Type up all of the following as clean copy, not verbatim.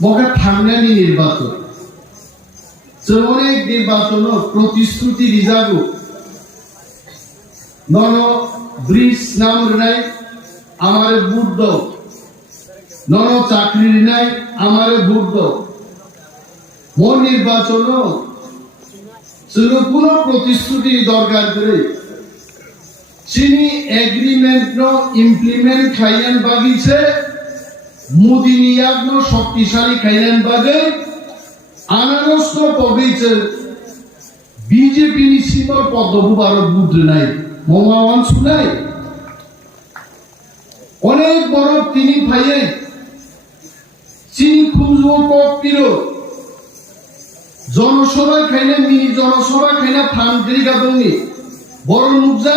বকা থাংনানি নির্বাচন অনেক নির্বাচন প্রতিশ্রুতি রিজার্ভ নন ব্রিজ নাম নাই আমারে ভোট দাও নন চাকরি নাই আমারে ভোট দাও মোর নির্বাচন কোন প্রতিশ্রুতি দরকার করে চিনি এগ্রিমেন্ট ইমপ্লিমেন্ট খাইয়ান বাগিছে মোদি নিয়াগ্ন শক্তিশালী খাইয়ান বাগে আনারস্ত পবিছে বিজেপি নিশ্চিতর পদ্মভূ ভারত বুদ্ধ নাই মোমাওয়ান শুনাই অনেক বড় তিনি ভাইয়ে চিনি খুঁজবো পিরো জনসভায় খাইলে মিনি জনসভা খাইনা ফান্ডগিরিকা দংনি বড় মুগজা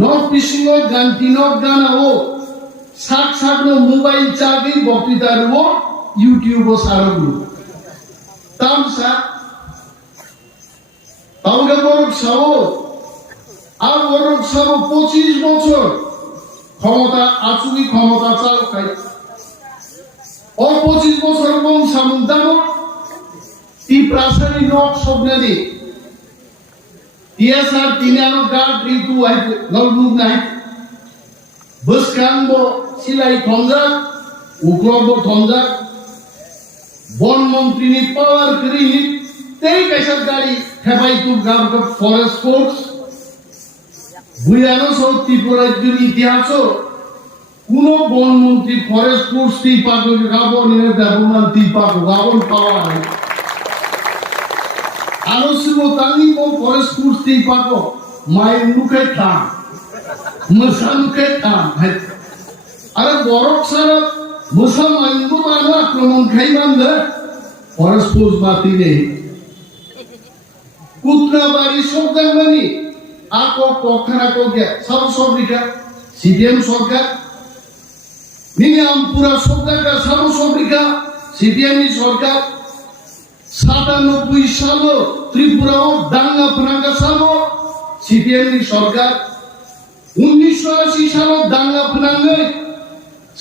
নক পিসিং গান্তি নক গানাও সাক সাক নো মোবাইল চাগি বক্তৃতারও ইউটিউব ও সারগু তামসা তাওগে বড় সাও আর বড় সাও 25 বছর ক্ষমতা আচুকি ক্ষমতা চাল খাই ও 25 বছর বং সামুদাম ती प्रासारी नॉक सोबनानी टीएसआर तिनानो गार्ड रितु है नलमुग नाही बसकांबो सिलाई थंजा उक्लबो थंजा वन मंत्री नि पावर करी नि तेई कैसा गाड़ी हेबाई तु गाब फॉरेस्ट फोर्स बुयानो सो त्रिपुरा जुन इतिहासो कुनो वन मंत्री फॉरेस्ट फोर्स ती पाको गाबो नि दाबुमान ती पाको गाबन पावर है আলোসিবো তানি মো ফরেস্ট কুস্তি পাকো মায়ের মুখে থাম মশা মুখে থাম আরে বরফ সারা মশা মাইন্দো বানা আক্রমণ খাইবান দে ফরেস্ট ফোর্স মাতি নেই কুতনা বাড়ি সরকার মানি আকো পখারা কো গে সব সবরিকা সিপিএম সরকার নিয়াম পুরা সরকারটা সব সবরিকা সিপিএম নি সরকার 97 সাল ত্রিপুরাও দাঙ্গা ফ্রাঙ্গা সাল সিপিএম নি সরকার 1980 সাল দাঙ্গা ফ্রাঙ্গে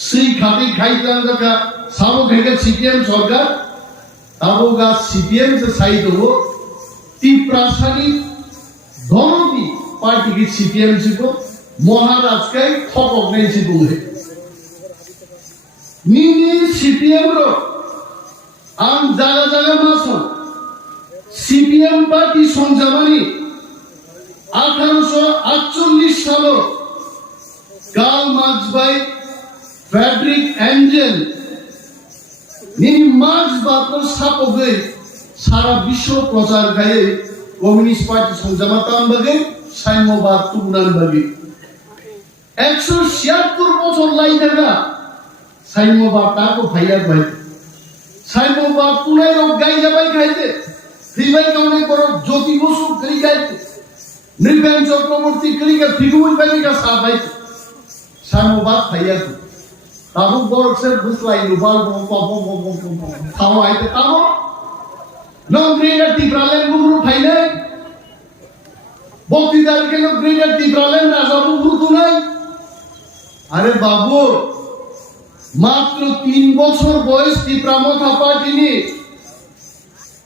সেই খাতি খাইতাঙ্গা সাব থেকে সিপিএম সরকার তাবগা সিপিএম से সাই দেবো ত্রিপ্রাসানি ধরতি পার্টি কি সিপিএম সিপো মহারাজ কে খপক নেই সিপো নিনি সিপিএম रो आम जागा जागा मासो सीपीएम पार्टी संजामानी 1848 सालो कार्ल मार्क्स बाय फ्रेडरिक एंजेल निनी मार्क्स बातो सापो गई सारा विश्व प्रचार गए कम्युनिस्ट पार्टी संजामाताम बगे साइमोबाद तुगनान बगे 176 বছর লাই থাকা সাইমোবাদ তাকো ভাইয়া ভাই সাইমোবা পুনে রোগ গাই যাবাই খাইতে ফিবাই কাউনে করো জ্যোতি বসু করি গাইতে নির্বাণ চক্রবর্তী করি কা ফিগুই বানি কা সাবাই সাইমোবা ভাইয়া তো তাবু বরকসের বুসলাই রুবাল খাও আইতে তাবো নং গ্রেডার টিপ্রালেন গুরু ফাইলে বক্তৃতার কেন গ্রেডার টিপ্রালেন রাজাবু গুরু নাই আরে বাবু মাত্র 3 বছর বয়স ত্রিপ্রামথা পার্টি নি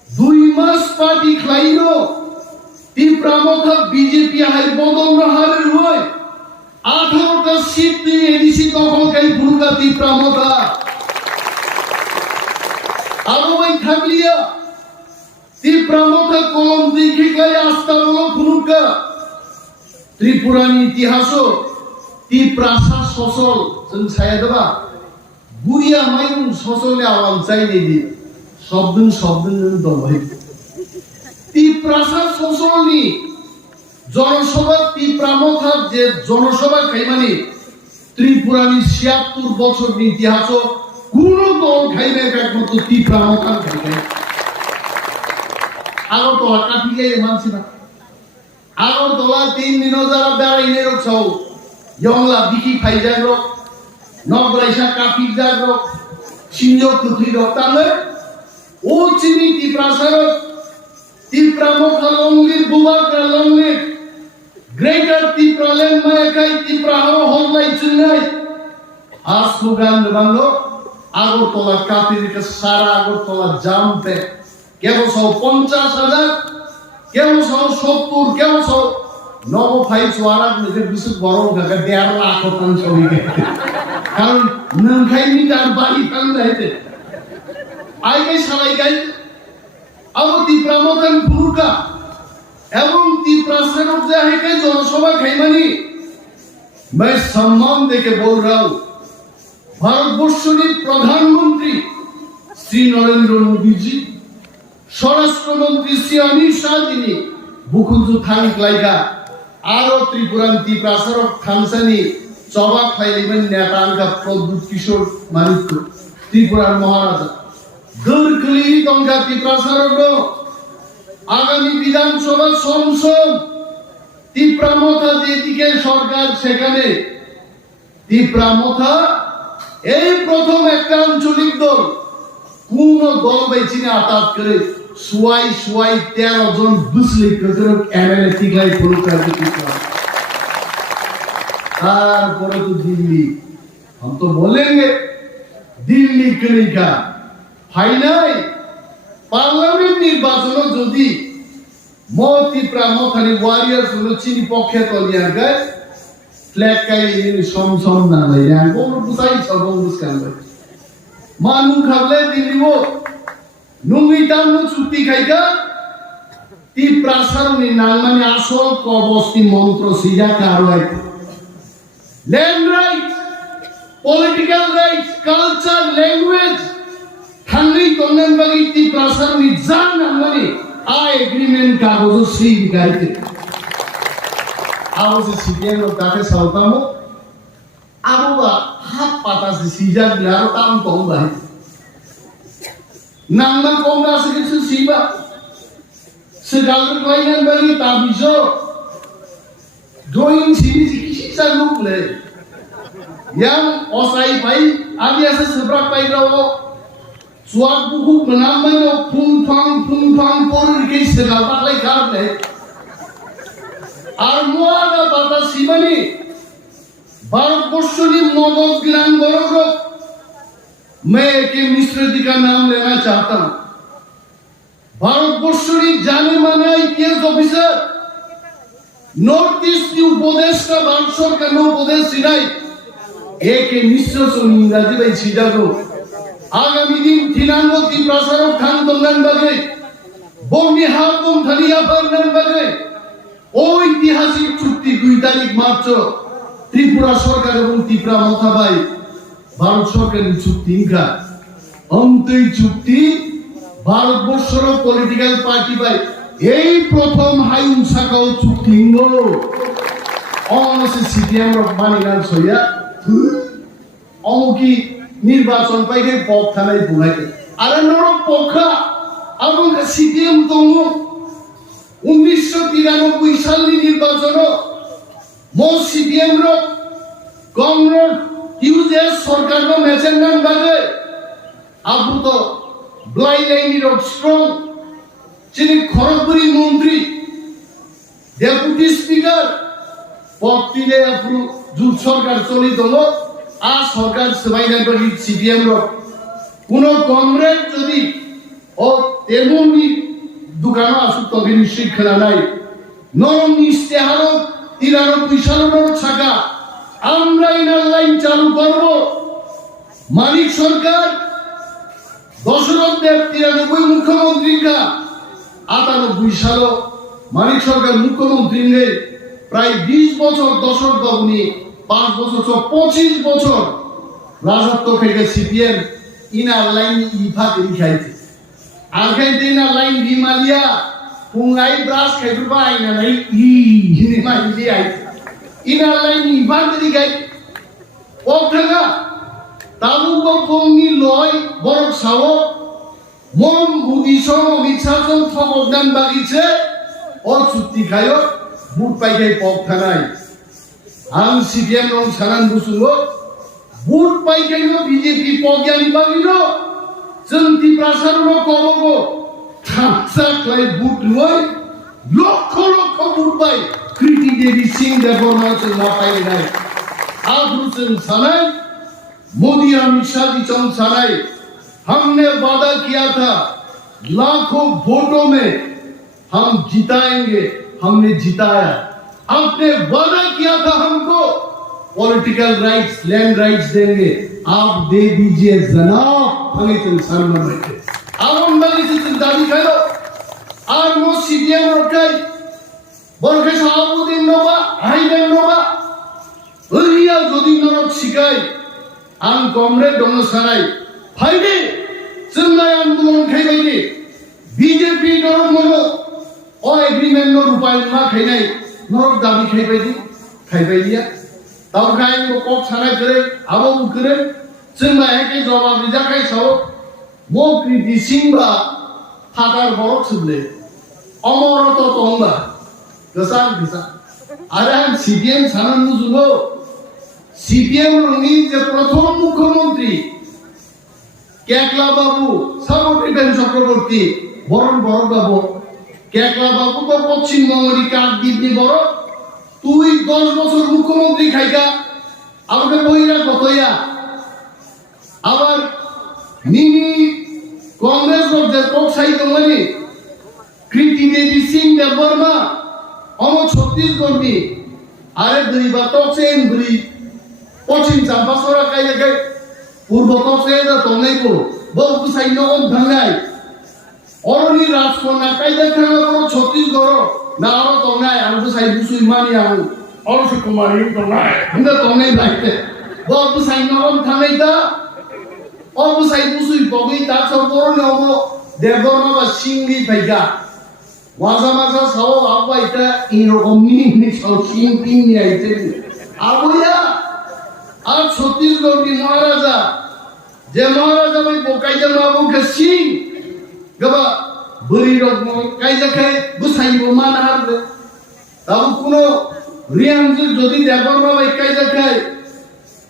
2 মাস পার্টি খাইলো ত্রিপ্রামথা বিজেপি হাই বদল হারের হয় 18টা সিট নিয়ে এডিসি তখন কাই ভুলগা ত্রিপ্রামথা আরো ওই থাকলিয়া ত্রিপ্রামথা কলম দেখি গাই আস্থা হলো ভুলগা ত্রিপুরানি ইতিহাসও ত্রিপ্রাসা সসল जों ছায়া দেবা বুড়িয়া মাইন সসলে আওয়াল চাই নেই শব্দ দলবাই ত্রিপ্রাসা সসলনি জনসভা ত্রিপ্রামথা যে জনসভা খাইমানি ত্রিপুরানি 76 বছর ইতিহাস কোন দল খাইবে একমাত্র ত্রিপ্রামথা খাইবে আরো তো কাটি গিয়ে মানছি না আরো দলা 3 দিন যারা বেড়াইলে রছাও ইয়ংলা বিকি ফাইজার রক নগরাইসা কাফি জাগো সিনজো কুথি রতালে ও চিনি ত্রিপ্রাসার ত্রিপ্রামথা লংলি বুবা লংলি গ্রেটার ত্রিপ্রালেন মায়াকাই ত্রিপ্রাহ হল্লাই চুনাই আজ সুগান বাংলো আগরতলা কাপিরিকে সারা আগরতলা জাম পে কেউ সব 50,000 কেউ সব 70 কেউ সব নব ফাই সোয়ারা নিজে বিশু গরম থাকে 1.5 লাখ টান ছবিকে কারণ নখাইনি তার বাড়ি টান যাইতে আইকে সালাই গাই আবো তীব্রামতান ফুরকা এবং তীব্রাসেনক যা হেকে জনসভা খাইমানি मैं सम्मान देके बोल रहा हूं भारतवर्ष के प्रधानमंत्री श्री नरेंद्र मोदी जी स्वराष्ट्र मंत्री श्री अमित शाह जी बुकुंजु थांग लाइका आरो त्रिपुरान তীব্রাসরক থামসানি চবা খাইলিমেন নেতাঙ্কা প্রদ্যুৎ কিশোর মানিক্য ত্রিপুরার মহারাজা দূরকলি তঙ্কা তীব্রাসরক আগামী বিধানসভা সংসদ তীব্রামথা যেদিকে সরকার সেখানে তীব্রামথা এই প্রথম একটা আঞ্চলিক দল কোন দল বেচিনে আতাত করে সুয়াই 13 জন বুঝলি কতরক এমএলএ ঠিকাই ফুল করে তারপরে তো দিল্লি हम तो बोलेंगे दिल्ली कलिका फाइनाल पार्लामेंट নির্বাচন যদি मोती प्रामोथानी वारियर्स गुलो चीनी पक्षे तलियार गए फ्लैग काई सम ना लैयान को बुसाई छबो बुसकान गए मानु खाबले दिल्ली वो नुंगी तामनु चुक्ति खाइका ती प्रासारनी नांगमानी आसल कबस्ती मंत्र सिजा कारवाई land rights political rights culture language थांगई तोंगन बागी ती प्रासारनी जान नांगमानी आ एग्रीमेंट कागज सी गाइते आवो से सीपीएम लो काके साउतामो आबुवा हात पाता से सीजा बिहार ताम कोम बाई नांगना कोंगा से किछु सीबा से गालर क्लाइनन बागी ताबिजो ड्राइंग सीरीज किसी सा लुक ले yang osai pai abi asa sebrak pai rawo suat buku menamanya pung fang por ke segal pakai karne armuada bata simani Bharatvarsh की मोदक गिरान गौरव मैं एक मिश्र जी का नाम लेना चाहता हूं भारतवर्ष की जाने माने आईपीएस ऑफिसर नॉर्थ ईस्ट की उपदेश का बांसर का नो उपदेश सिनाई एक मिश्र इंग्राजी भाई सीजागो आगामी दिन थिनांगो তীব্রাসরক খান দঙ্গান বাগে বর্ণিহার কোন থালিয়া ফারনান বাগে ঐতিহাসিক চুক্তি 2 তারিখ মার্চ ত্রিপুরা সরকার এবং তীব্রামথা ভাই ভারত সরকারের চুক্তি ইনকা অন্তই চুক্তি ভারতবর্ষের পলিটিক্যাল পার্টি ভাই এই প্রথম হাইউন শাখাও চুক্তি ইঙ্গো অনসে সিপিএম র মানিগান সইয়া অমুকি নির্বাচন পাইকে পক্ষানাই বুনাইকে আরে নরক পক্ষা এবং সিপিএম তমু 1993 সালের নির্বাচন মো সিপিএম র কংগ্রেস ইউজেস সরকার র মেজেন্ডান বাগে আবুত ব্লাই লাইনি র স্ট্রং যিনি খড়গপুরি মন্ত্রী ডেপুটি স্পিকার পক্তিলে আপনি জুট সরকার চলিত आ सरकार सबाइना बगी सीपीएम रो कोनो कॉमरेड যদি ও তেমনি দোকান আসু তবে নিশ্চয় খেলা নাই নরম ইস্তেহার 93 সালের ছাকা আমরা ইনার লাইন চালু করব মানিক সরকার দশরথ দেব 93 মুখ্যমন্ত্রীকা 98 সাল মানিক সরকার মুখ্যমন্ত্রী নে প্রায় 20 বছর দশরথ বাবু নিয়ে 5 বছর 25 বছর রাজত্ব থেকে সিপিএম ইনার লাইন ইফা করি খাইছে আর খাইতে ইনার লাইন হিমালয়া পুঙ্গাই ব্রাস খাইবা আইনা নাই হিমালয়া ইনার লাইন ইফা করি খাই ওখানা তালুক বংনি লয় বরক সাও মম বুদিস মিছাজন থকদান বাগিছে ও চুক্তি খায়ো বুট পাইকে পক্ষানাই आं सीपीएम रंग सानान बुसुंगो बुट पाइकेनो बीजेपी पग्यानि बागिनो जों তীব্রাসরক कबगो थासा क्लाइ बुट लय लक्ष लक्ष बुट पाइ कृति देवी सिंह देवबर्मा जों मा पाइनाय आब्रुजों सानाय मोदी अमित शाह जी चौंसाराय हमने वादा किया था लाखों वोटों में हम जिताएंगे, हमने जिताया। आपने वादा किया था हमको पॉलिटिकल राइट्स, लैंड राइट्स देंगे, आप दे दीजिए जनाब। हमें तुम शर्मा बैठे आवन वाली से दादी करो আর মো সিপিএম রকাই বরকে সভাপতি নবা হাইডেন নবা ওরিয়া যদি নরক শিকাই আন কমরে দङ সারাই ফাইদে जोंनाय आन्दोलन खायबायदि বিজেপি নরক মনো অ এগ্রিমেন্ট ন রূপায়ণ মা খাইনাই নরক দাবি খাইবাयदि খাইबायदिया তাও খাই কক সারাই করে আবো করে जोंनाय একে জবাব দিজাখাই সাও মো ক্রিটিসিংবা হাতার বড় ছুলে অমরত তংবা গসান গসা আরে সিপিএম সানান মুজুলো সিপিএম রঙি যে প্রথম মুখ্যমন্ত্রী কেকলা বাবু সর্বপ্রথম চক্রবর্তী বরণ বাবু কেকলা বাবু তো পশ্চিমবঙ্গের কাঠ দিবনি বড় তুই 10 বছর মুখ্যমন্ত্রী খাইকা আমাকে বইরা কতইয়া আবার মিনি कांग्रेस को जब साई दंगनी कृति देवी सिंह देवबर्मा अमो छत्तीसगढ़ में आरे गरीबा तक से इंद्री पश्चिम चंपासरा काई के पूर्व तक से द तंगई को बहु साई नगन धंगाई औरनी राजकोना काई देखा को छत्तीसगढ़ ना और तंगाई आंगु साई बुसुई मानी आंगु और से कुमारी तंगाई हम तंगाई लाइते बहु साई नगन धंगाई दा অবসাই বুসুই বগি তাছর বড় নব দেবরমা সিংগি ফাইগা ওয়াজা মাজা সাও আবা এটা এরকমই নি সাও সিং তিন নি আইতে আবুয়া আর ছত্তিশগড় কি মহারাজা যে মহারাজা ভাই বোকাইজা বাবু কে সিং গবা বরি রক কাইজা খাই বুসাইবো মান হারবে তাও কোন রিয়ানজি যদি দেবরমা ভাই কাইজা খাই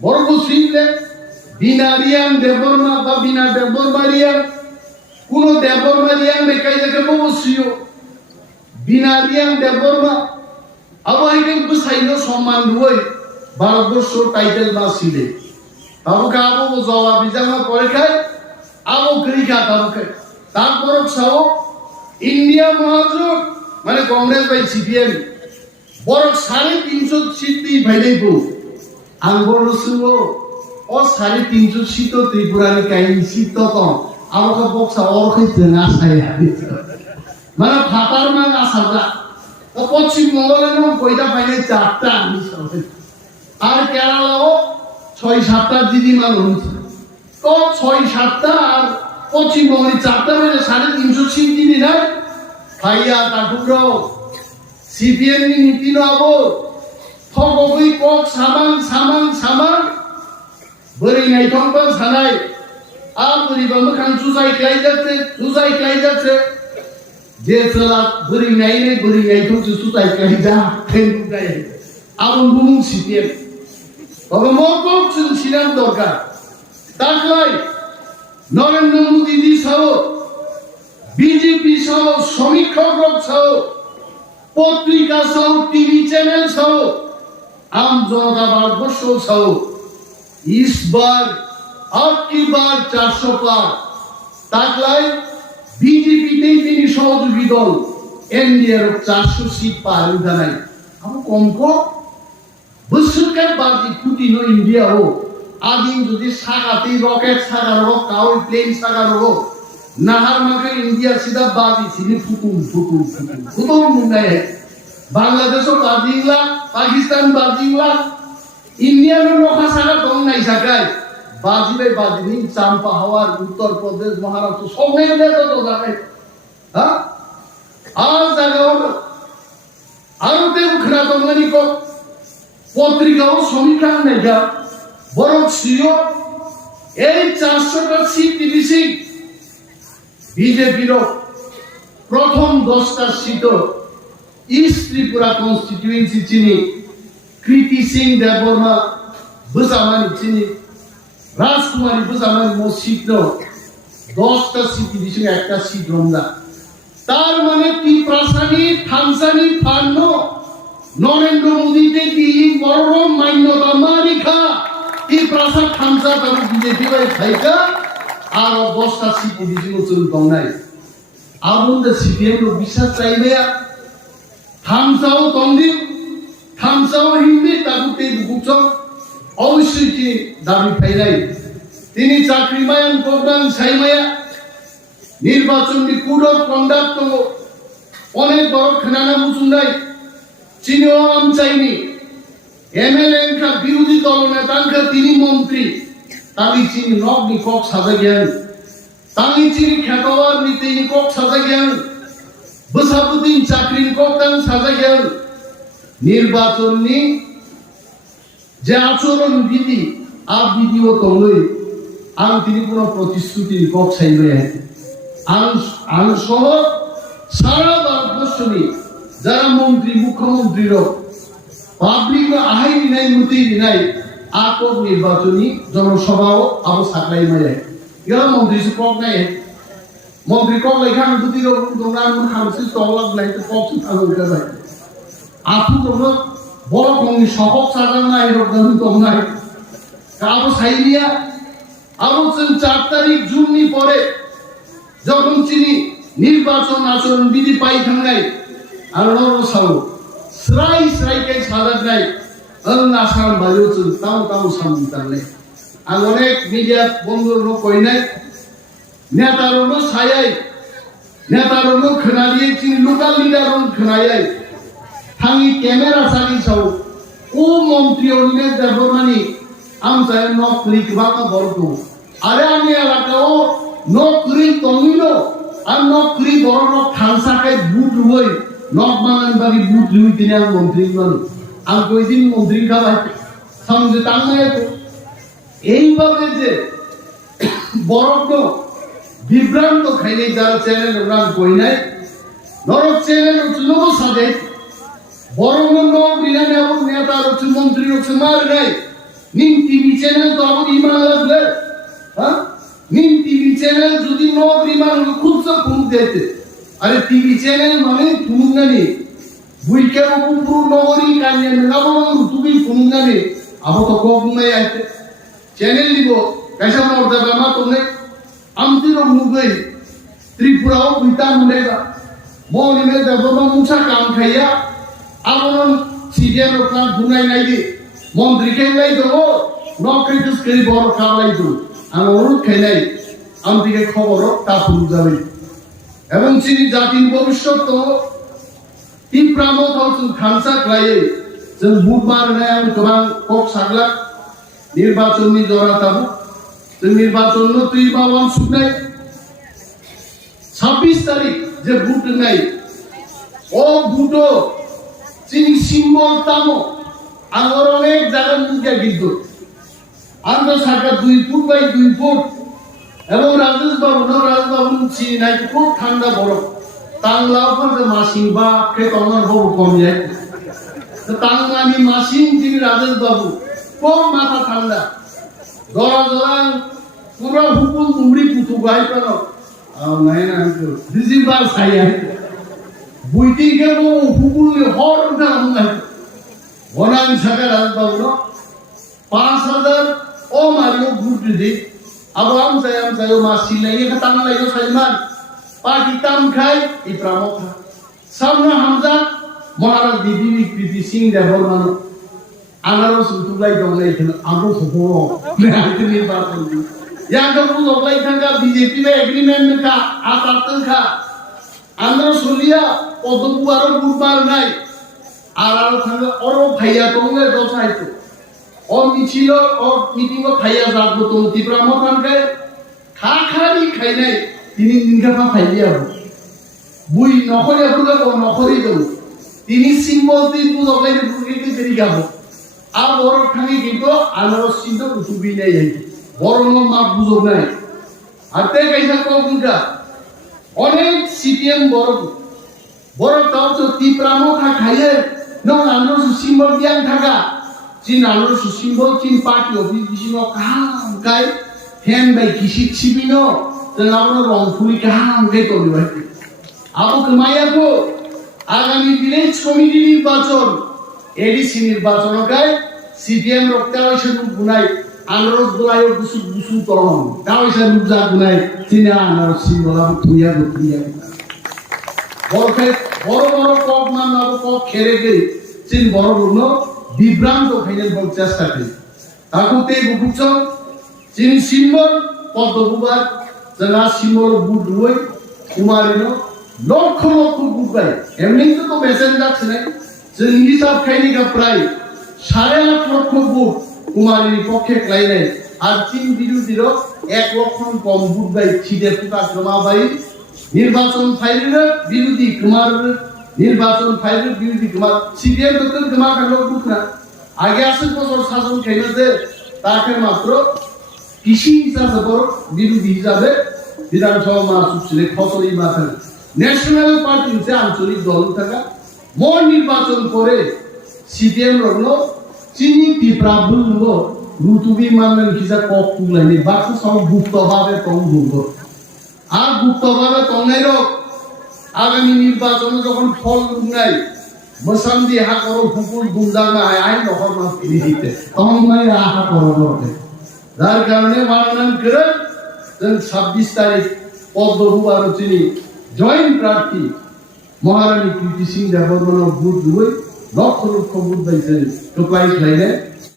বড় সিংলে বিনারিয়ান দেববর্মা বা বিনা দেববর্মারিয়ান কোন দেববর্মারিয়ান বেকাই দেখে বসিও বিনারিয়ান দেববর্মা আবাইকে বসাইনো সম্মান দুই ভারতবর্ষ টাইটেল না ছিলে তাবুকে আবু জবাব বিজামা পরীক্ষায় আবু ক্রিকা তাবুকে তারপর সব ইন্ডিয়া মহাজোট মানে কংগ্রেস বাই সিপিএম বড় 350 সিট দি ভাইলেই বউ আঙ্গল সুও और 350 सीटों त्रिपुरा में कहीं सीटों तो आपका बॉक्स और कहीं जना साया माना फापर में आसादा तो पश्चिम बंगाल में कोई टा पाइने 4टा मिसाल और केरला वो 6-7टा दीदी मान होती तो 6-7टा और पश्चिम बंगाल 4टा में 350 सीट दीदी ना भाईया ताटुरो सीपीएम की नीति ना वो थोकोई कोक सामान बरी नहीं थोंबा सानाय आप बरी बमखान सुजाई क्लाई जाते जे सला बरी नहीं तो सुजाई क्लाई जा फेन गाय आप बुमुं सीपीएम তবে মকম ছিলেন দরকার তাকলাই নরেন্দ্র মোদী জি সহ বিজেপি সহ সমীক্ষক সহ পত্রিকা সহ টিভি চ্যানেল সহ আম জনতা ভারতবর্ষ সহ इस बार अब की बार 400 पार ताकलाई बीजेपी नहीं तेरी सहयोगी दल एनडीए 400 सीट पार उठानाई अब कम को बसुकर बाजी कुटी नो इंडिया हो आदिम যদি সাগাতে রকেট সাগার হোক কাউ প্লেন সাগার হোক নাহার মাকে ইন্ডিয়া সিধা বাজি ছিনি ফুটুম মুন্ডাই বাংলাদেশও বাজিংলা পাকিস্তান বাজিংলা इंडिया में लोखा सारा कौन नहीं सकाय बाजी चांपा हवार उत्तर प्रदेश महाराष्ट्र सब नहीं दे तो जाके हाँ आज जगह आरोते उखड़ा तो मनी को पत्रिका वो समीक्षा नहीं जा बरक सीओ এই 400টা সিট দিবিছি বিজেপির প্রথম 10টা সিট ইস্ট ত্রিপুরা কনস্টিটিউয়েন্সি চিনি कृति सिंह देवबर्मा बुजामानी चिनी राजकुमारी बुजामानी मो सीट नो 10টা सीट दिबिছি একটা सीट রমদা তার মানে ত্রিপ্রাসানি থানসানি ফান্ন নরেন্দ্র মোদী তে দিল্লি বড় মান্যতা মারিখা এই প্রাসাদ খামসা তার বিজেপি বাই খাইকা আর 10টা সিটি দিছিল চুল দংনাই আবুন্দে সিপিএম লো বিশ্বাস চাইবে খামসাও তন্দি খামসাও হিন্দি তাগুতে বুকচং অবশ্যই কি দাবি ফাইলাই তিনি চাকরি মায়ান করবেন সাইমায়া নির্বাচনী কোড অফ কন্ডাক্ট অনেক বড় খানানা মুসুন্দাই চিনিও আম চাইনি এমএলএ কা বিরোধী দল নেতা তিনি মন্ত্রী তালি চিনি নক নিকক সাজা জ্ঞান তালি চিনি খেতওয়ার নীতি নিকক সাজা জ্ঞান বসাবুদ্দিন চাকরি নিকক তাং সাজা জ্ঞান নির্বাচনী যে আচরণ বিধি আ বিধিও তলই আং তিনি কোনো প্রতিশ্রুতি নিকক চাইবে আং সহ সারা ভারতবর্ষনি যারা মন্ত্রী মুখ্যমন্ত্রীর পাবলিক আহাইনি নাই মুতিনি নাই আকক নির্বাচনী জনসভাও আবো সাকলাই মাই ইয়ার মন্ত্রী সে কক নাই মন্ত্রী কক লেখান দুটি দোনান হামসি তলাক নাই তো কক থালো এটা যায় আপু তো বড় কোনি সহক সাজান নাই রকম তো নাই আবো সাইলিয়া আবো 4 তারিখ জুননি পরে যখন চিনি নির্বাচন আচরণ বিধি পাই থাঙ্গাই আর নরসাও স্রাই কে সাজাত নাই আসাম বাজু তাও সামনে তাহলে আর অনেক মিডিয়া বন্ধুর কই নাই নেতারও সায়াই নেতারও খনা দিয়ে চিনি লোকাল লিডার খনাই থাঙ্গি ক্যামেরা সাগি সাও ও মন্ত্রী অন্যের দেবমানি আমসাই নকরি কিবাকা বর্গ আরে আমি এলাকাও নকরি তমিল আর নকরি বড় খানসাকে বুট হই নক মানান বাড়ি বুট হই তিনি আর মন্ত্রী মানুষ আর কইদিন মন্ত্রী খাবাই সমঝে তাঙ্গায় তো এইভাবে যে বড় বিভ্রান্ত খাইনি যারা চ্যানেল রান কই নাই নরক চ্যানেল লোক সাজে বড় বিনা এবং নেতা রচ্ছে মন্ত্রী রচ্ছে মার নাই নিম টিভি চ্যানেল তো আমার ইমান লাগবে হ্যাঁ নিম টিভি চ্যানেল যদি নক ইমান খুব সব ফোন দিতে আরে টিভি চ্যানেল মানে ফোন জানি বুইকে উপপুর নগরী কানিয়ে নাবো তুমি ফোন জানি আবো তো কম নাই আইতে চ্যানেল দিব कैसा मर्दा बामा तुमने আমতির মুগই ত্রিপুরাও বুইতা মুলেগা মনি মে দেবমা মুছা কাম খাইয়া আমন সিডিএম রকনা গুনাই নাই দি মন্ত্রী কে নাই তো নকরি তো স্ক্রি বড় কালাই তো আর অনুরোধ খাইলাই আমতিকে খবর তা ফুল যাবে এবং চিনি জাতির ভবিষ্যৎ তো তীব্রামত হচ্ছে খানসা ক্লায়ে जों বুধবার নাই আমি গোবাং কক সাগলা নির্বাচনী জরা তাবু जों নির্বাচন তুই বাবান শুনাই 26 তারিখ যে ভোট নাই ও ভোটো চিনি সিম্বল তামো আগর অনেক জায়গা মুখে কিন্তু আমরা সরকার 2 ফুট বাই 2 ফুট এবং রাজেশ বাবু চিনি নাই খুব ঠান্ডা বরফ টাংলাও পর মাসিং বা কে তমর হবো কম যায় তো টাংলানি মাসিং চিনি রাজেশ বাবু খুব মাথা ঠান্ডা দরা পুরো হুকুম উমড়ি পুতু গাই পারো নাই না দিজিবার সাইয়া বুইতি গেল হুকুম হর না নাই বনান সাগর রাজবাবু 5000 ও মারিও ভোট দি আবাম সায়াম মাসি নাই এটা তাম লাইও সাইমান পার্টি তাম খাই ই প্রামখা সামনে হামজা মহারাজ দিদি কৃতি সিং দেবর মানো আনারো সুতুলাই দংলাই খেল আমরো সপো আইতে নির্বাচন ইয়াকে বুঝলাই থাকা বিজেপি রে এগ্রিমেন্ট কা আতাতন খা আমরা সলিয়া পদবু আরো বুধবার নাই আর থাকা অর ভাইয়া তোমলে দছাইতো ও মিছিল ও মিটিং ও ভাইয়া যাবো তো তীব্রাম খানকে খাখারি খাই নাই তিনি দিনকা ফাইলিয়া বুই নখরে বুলা ও নখরি দো তিনি সিম্বল দিন বুঝলাই বুঝকে দেরি গাবো আর বড় খানি কিন্তু আনারস চিন্তা উঠুবি নাই বড় মাপ বুঝো নাই আর তে কাইসা কোনটা অনেক সিপিএম বড় তাও তো তীব্রামো খাইয়ে নং আনারস সিম্বল দিয়ান থাকা চিন আনারস সিম্বল চিন পার্টি অফিস দিছিনো কাম কাই ফ্যান বাই কিসি ছিবিনো তো নামনো রংপুরি কাম কাই করবি ভাই আবু মায়াকো আগামী ভিলেজ কমিটি নির্বাচন এডিসি নির্বাচন কাই সিপিএম রক্তা হইছে গুনাই আনারস গোলায় কিছু কিছু তরণ কাউসা রূপজা গুনাই চিনে আনারস সিঙ্গলা তুইয়া গুতিয়া বরফে বড় বড় কক মান নব কক খেরে গে চিন বড় বড় বিভ্রান্ত খাইনের বল চেষ্টা করি তাকুতে বুকুচন চিন সিম্বল পদ্মবুবার জানা সিম্বল বুট রুই কুমারিনো লক্ষ লক্ষ বুট গাই এমনি তো মেসেঞ্জার ছিলেন যে হিসাব খাইনিকা প্রায় 8.5 লক্ষ বুট কুমারীর পক্ষে ক্লাইনে আর চীন বিরোধীর 1 লক্ষ কম বুট গাই ছিটে ফুটা জমাবাই নির্বাচন ফাইলের বিরোধী কুমার নির্বাচন ফাইলের বিরোধী কুমার সিপিএম তো কুমার কালো বুট না আগে আসে বছর শাসন খাইলে তাকে মাত্র কৃষি হিসাবে বিরোধী হিসাবে বিধানসভা মাসুক ছিল ফসলি মাথা ন্যাশনাল পার্টি হচ্ছে আঞ্চলিক দল থাকা মোট নির্বাচন করে সিপিএম রগ্ন চিনি টিপ্রাবুল রুতুবি মানলেন কিসা কক তুলাইনি বাকি সব গুপ্তভাবে তং ভুগ আর গুপ্তভাবে তংনাই রক আগামী নির্বাচনে যখন ফল নাই মশান দিয়ে হা করো হুকুল গুমদার না আইন নকর মাস ফিরে দিতে তখন নাই আহা করো যার কারণে মাননান করে 26 তারিখ পদ্মভূ আর চিনি জয়েন্ট প্রার্থী মহারানী কীর্তি সিং দেববর্মন বুট দুই লক্ষ লক্ষ বুট পাইছেন টোকাই খাইলে